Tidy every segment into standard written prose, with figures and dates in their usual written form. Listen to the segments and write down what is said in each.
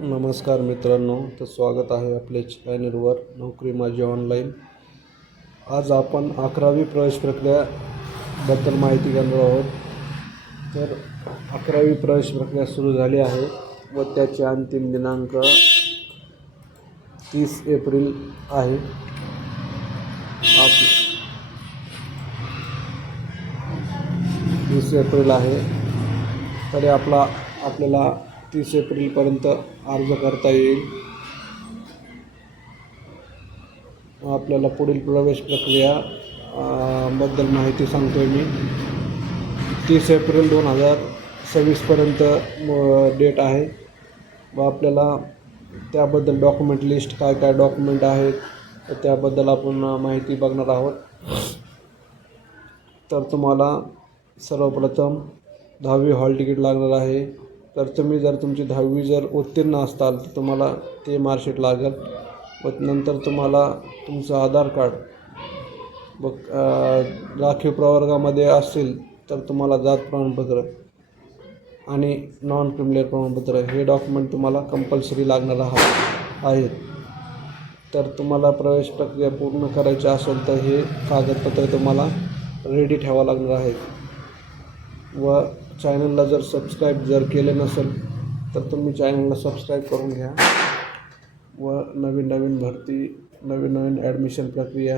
नमस्कार मित्रांनो, तर स्वागत आहे आपल्या चॅनलवर नोकरी माझी ऑनलाईन। आज आपण 11वी प्रवेश प्रक्रियाबद्दल माहिती घेणार आहोत। तर 11वी प्रवेश प्रक्रिया सुरू झाली आहे व त्याचे अंतिम दिनांक 30 एप्रिल आहे। 30 एप्रिल आहे, तरी आपल्याला 30 एप्रिलपर्यंत अर्ज करता येईल। आपल्याला पुढील प्रवेश प्रक्रिया बद्दल माहिती सांगतोय मी। 30 एप्रिल 2026पर्यंत डेट आहे व आपल्याला त्याबद्दल डॉक्युमेंट लिस्ट काय डॉक्युमेंट आहेत तर त्याबद्दल आपण माहिती बघणार आहोत। तर तुम्हाला सर्वप्रथम 10वी हॉल तिकीट लागणार आहे। तर तुम्ही जर तुमची 10वी जर उत्तीर्ण असताल तर तुम्हाला ते मार्कशीट लागेल व नंतर तुम्हाला तुमचं आधार कार्ड व राखीव प्रवर्गामध्ये असतील तर तुम्हाला जात प्रमाणपत्र आणि नॉन क्रिमिनल प्रमाणपत्र हे डॉक्युमेंट तुम्हाला कंपल्सरी लागणार आहेत। तर तुम्हाला प्रवेश प्रक्रिया पूर्ण करायची असेल तर हे कागदपत्र तुम्हाला रेडी ठेवावं लागणार आहेत। व चॅनलला जर सबस्क्राईब जर केले नसेल तर तुम्ही चॅनलला सबस्क्राईब करून घ्या व नवीन भरती नवीन ॲडमिशन प्रक्रिया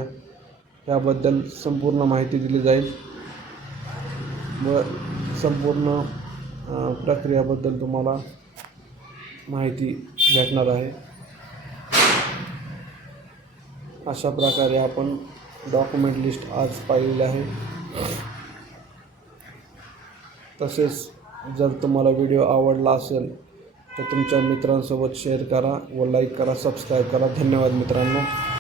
याबद्दल संपूर्ण माहिती दिली जाईल व संपूर्ण प्रक्रियाबद्दल तुम्हाला माहिती भेटणार आहे। अशा प्रकारे आपण डॉक्युमेंट लिस्ट आज पाहिलेली आहे। तसेच जर तुम्हाला व्हिडिओ आवडला असेल तर तुमच्या मित्रांसोबत शेअर करा व लाईक करा, सबस्क्राईब करा। धन्यवाद मित्रांनो।